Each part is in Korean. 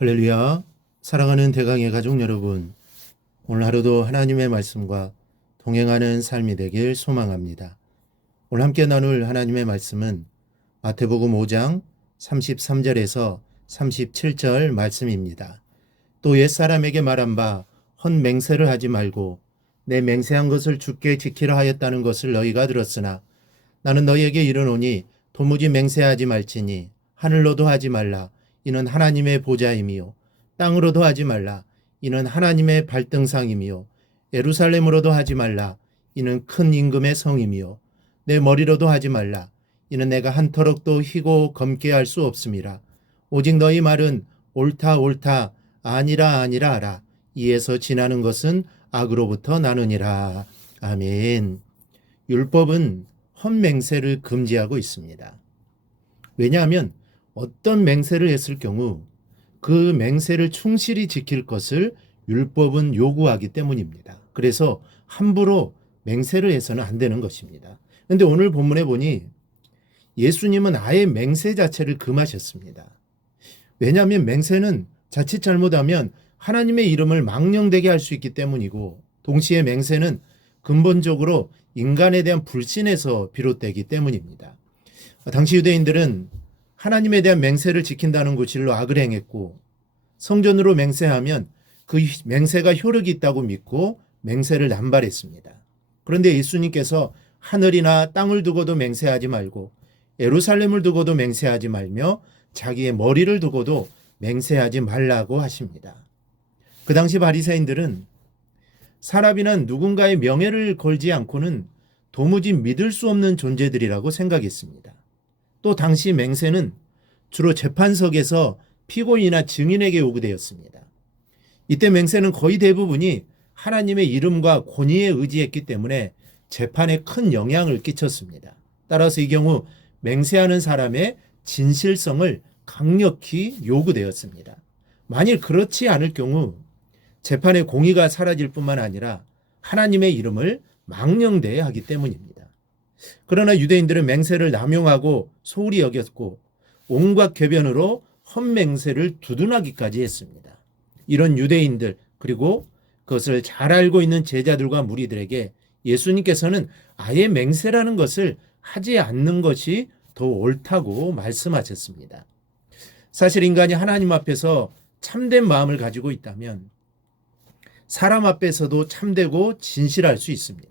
할렐루야. 사랑하는 대강의 가족 여러분, 오늘 하루도 하나님의 말씀과 동행하는 삶이 되길 소망합니다. 오늘 함께 나눌 하나님의 말씀은 마태복음 5장 33절에서 37절 말씀입니다. 또 옛사람에게 말한 바 헛맹세를 하지 말고 내 맹세한 것을 주께 지키라 하였다는 것을 너희가 들었으나 나는 너희에게 이르노니 도무지 맹세하지 말지니 하늘로도 하지 말라. 이는 하나님의 보좌임이요 땅으로도 하지 말라. 이는 하나님의 발등상임이요 예루살렘으로도 하지 말라. 이는 큰 임금의 성임이요 내 머리로도 하지 말라. 이는 내가 한 터럭도 희고 검게 할 수 없음이라. 오직 너희 말은 옳다 옳다 아니라 아니라 하라. 이에서 지나는 것은 악으로부터 나느니라. 아멘. 율법은 헛맹세를 금지하고 있습니다. 왜냐하면 어떤 맹세를 했을 경우 그 맹세를 충실히 지킬 것을 율법은 요구하기 때문입니다. 그래서 함부로 맹세를 해서는 안 되는 것입니다. 그런데 오늘 본문에 보니 예수님은 아예 맹세 자체를 금하셨습니다. 왜냐하면 맹세는 자칫 잘못하면 하나님의 이름을 망령되게 할 수 있기 때문이고, 동시에 맹세는 근본적으로 인간에 대한 불신에서 비롯되기 때문입니다. 당시 유대인들은 하나님에 대한 맹세를 지킨다는 구실로 악을 행했고, 성전으로 맹세하면 그 맹세가 효력이 있다고 믿고 맹세를 남발했습니다. 그런데 예수님께서 하늘이나 땅을 두고도 맹세하지 말고 예루살렘을 두고도 맹세하지 말며 자기의 머리를 두고도 맹세하지 말라고 하십니다. 그 당시 바리새인들은 사람이나 누군가의 명예를 걸지 않고는 도무지 믿을 수 없는 존재들이라고 생각했습니다. 또 당시 맹세는 주로 재판석에서 피고인이나 증인에게 요구되었습니다. 이때 맹세는 거의 대부분이 하나님의 이름과 권위에 의지했기 때문에 재판에 큰 영향을 끼쳤습니다. 따라서 이 경우 맹세하는 사람의 진실성을 강력히 요구되었습니다. 만일 그렇지 않을 경우 재판의 공의가 사라질 뿐만 아니라 하나님의 이름을 망령되게 하기 때문입니다. 그러나 유대인들은 맹세를 남용하고 소홀히 여겼고 온갖 궤변으로 헛맹세를 두둔하기까지 했습니다. 이런 유대인들, 그리고 그것을 잘 알고 있는 제자들과 무리들에게 예수님께서는 아예 맹세라는 것을 하지 않는 것이 더 옳다고 말씀하셨습니다. 사실 인간이 하나님 앞에서 참된 마음을 가지고 있다면 사람 앞에서도 참되고 진실할 수 있습니다.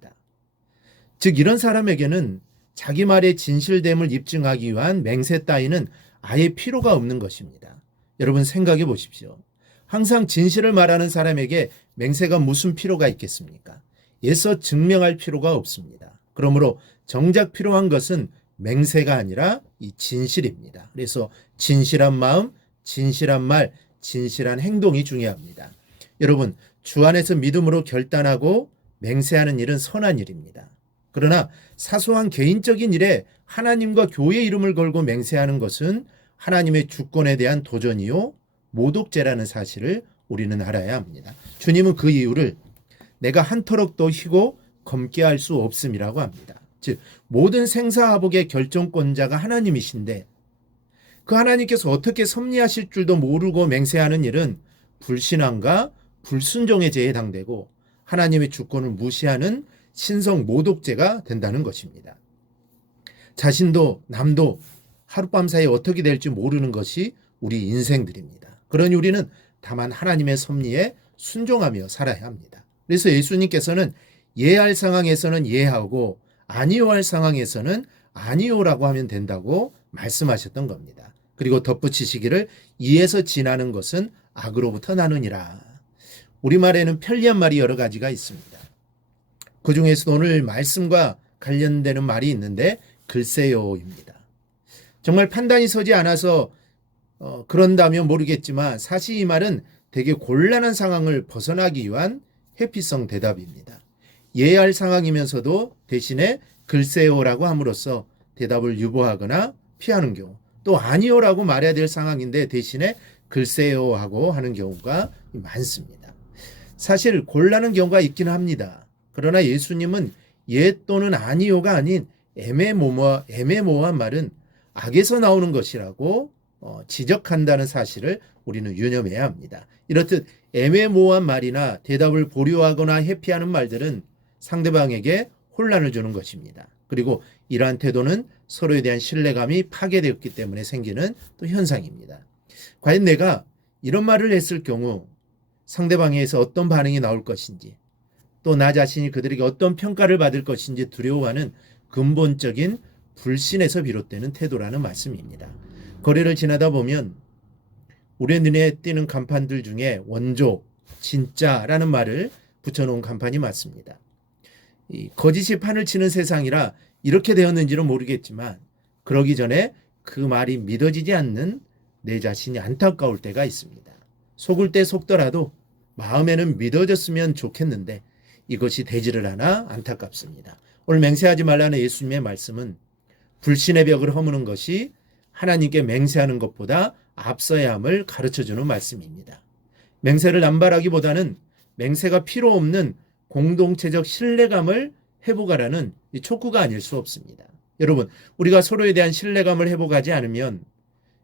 즉 이런 사람에게는 자기 말의 진실됨을 입증하기 위한 맹세 따위는 아예 필요가 없는 것입니다. 여러분 생각해 보십시오. 항상 진실을 말하는 사람에게 맹세가 무슨 필요가 있겠습니까? 애써 증명할 필요가 없습니다. 그러므로 정작 필요한 것은 맹세가 아니라 이 진실입니다. 그래서 진실한 마음, 진실한 말, 진실한 행동이 중요합니다. 여러분, 주 안에서 믿음으로 결단하고 맹세하는 일은 선한 일입니다. 그러나 사소한 개인적인 일에 하나님과 교회의 이름을 걸고 맹세하는 것은 하나님의 주권에 대한 도전이요 모독죄라는 사실을 우리는 알아야 합니다. 주님은 그 이유를 내가 한 터럭도 희고 검게 할 수 없음이라고 합니다. 즉 모든 생사화복의 결정권자가 하나님이신데 그 하나님께서 어떻게 섭리하실 줄도 모르고 맹세하는 일은 불신앙과 불순종의 죄에 해당되고 하나님의 주권을 무시하는 신성 모독죄가 된다는 것입니다. 자신도 남도 하룻밤 사이에 어떻게 될지 모르는 것이 우리 인생들입니다. 그러니 우리는 다만 하나님의 섭리에 순종하며 살아야 합니다. 그래서 예수님께서는 예할 상황에서는 예하고 아니요 할 상황에서는 아니요라고 하면 된다고 말씀하셨던 겁니다. 그리고 덧붙이시기를 이에서 지나는 것은 악으로부터 나느니라. 우리말에는 편리한 말이 여러 가지가 있습니다. 그 중에서도 오늘 말씀과 관련되는 말이 있는데 글쎄요입니다. 정말 판단이 서지 않아서 그런다면 모르겠지만 사실 이 말은 되게 곤란한 상황을 벗어나기 위한 회피성 대답입니다. 예할 상황이면서도 대신에 글쎄요라고 함으로써 대답을 유보하거나 피하는 경우, 또 아니요라고 말해야 될 상황인데 대신에 글쎄요하고 하는 경우가 많습니다. 사실 곤란한 경우가 있긴 합니다. 그러나 예수님은 예 또는 아니요가 아닌 애매모호한 말은 악에서 나오는 것이라고 지적한다는 사실을 우리는 유념해야 합니다. 이렇듯 애매모호한 말이나 대답을 보류하거나 회피하는 말들은 상대방에게 혼란을 주는 것입니다. 그리고 이러한 태도는 서로에 대한 신뢰감이 파괴되었기 때문에 생기는 또 현상입니다. 과연 내가 이런 말을 했을 경우 상대방에게서 어떤 반응이 나올 것인지, 또 나 자신이 그들에게 어떤 평가를 받을 것인지 두려워하는 근본적인 불신에서 비롯되는 태도라는 말씀입니다. 거리를 지나다 보면 우리 눈에 띄는 간판들 중에 원조, 진짜라는 말을 붙여놓은 간판이 많습니다. 이 거짓이 판을 치는 세상이라 이렇게 되었는지는 모르겠지만 그러기 전에 그 말이 믿어지지 않는 내 자신이 안타까울 때가 있습니다. 속을 때 속더라도 마음에는 믿어졌으면 좋겠는데 이것이 되지를 않아 안타깝습니다. 오늘 맹세하지 말라는 예수님의 말씀은 불신의 벽을 허무는 것이 하나님께 맹세하는 것보다 앞서야 함을 가르쳐주는 말씀입니다. 맹세를 남발하기보다는 맹세가 필요 없는 공동체적 신뢰감을 회복하라는 촉구가 아닐 수 없습니다. 여러분, 우리가 서로에 대한 신뢰감을 회복하지 않으면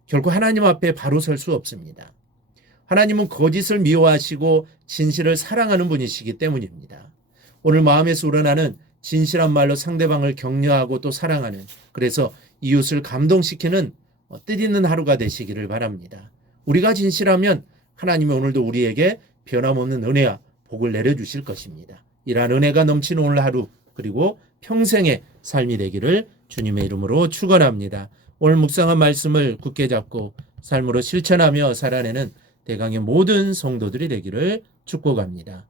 결코 하나님 앞에 바로 설 수 없습니다. 하나님은 거짓을 미워하시고 진실을 사랑하는 분이시기 때문입니다. 오늘 마음에서 우러나는 진실한 말로 상대방을 격려하고 또 사랑하는, 그래서 이웃을 감동시키는 뜻있는 하루가 되시기를 바랍니다. 우리가 진실하면 하나님이 오늘도 우리에게 변함없는 은혜와 복을 내려주실 것입니다. 이러한 은혜가 넘치는 오늘 하루, 그리고 평생의 삶이 되기를 주님의 이름으로 축원합니다. 오늘 묵상한 말씀을 굳게 잡고 삶으로 실천하며 살아내는 대강의 모든 성도들이 되기를 축복합니다.